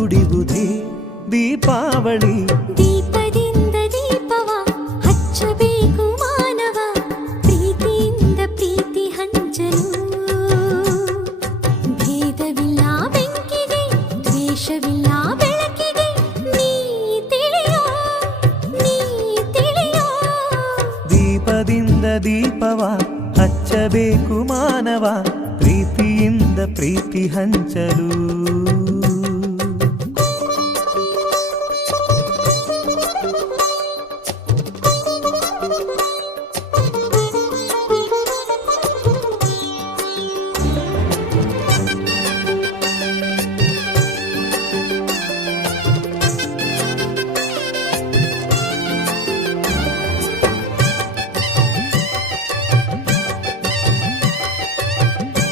ತುಡಿವುದೇ ದೀಪಾವಳಿ. ದೀಪದಿಂದ ದೀಪವ ಹಚ್ಚಬೇಕು ಮಾನವ, ಪ್ರೀತಿಯಿಂದ ಪ್ರೀತಿ ಹಂಚಲು. ಭೇದವಿಲ್ಲ ಬೆಂಕಿಗೆ, ದ್ವೇಷವಿಲ್ಲ ಬೆಳಕಿಗೆ, ನೀ ತಿಳಿಯೋ, ನೀ ತಿಳಿಯೋ. ದೀಪದಿಂದ ದೀಪವ ಹಚ್ಚಬೇಕು ಮಾನವ, ಪ್ರೀತಿಯಿಂದ ಪ್ರೀತಿ ಹಂಚಲು.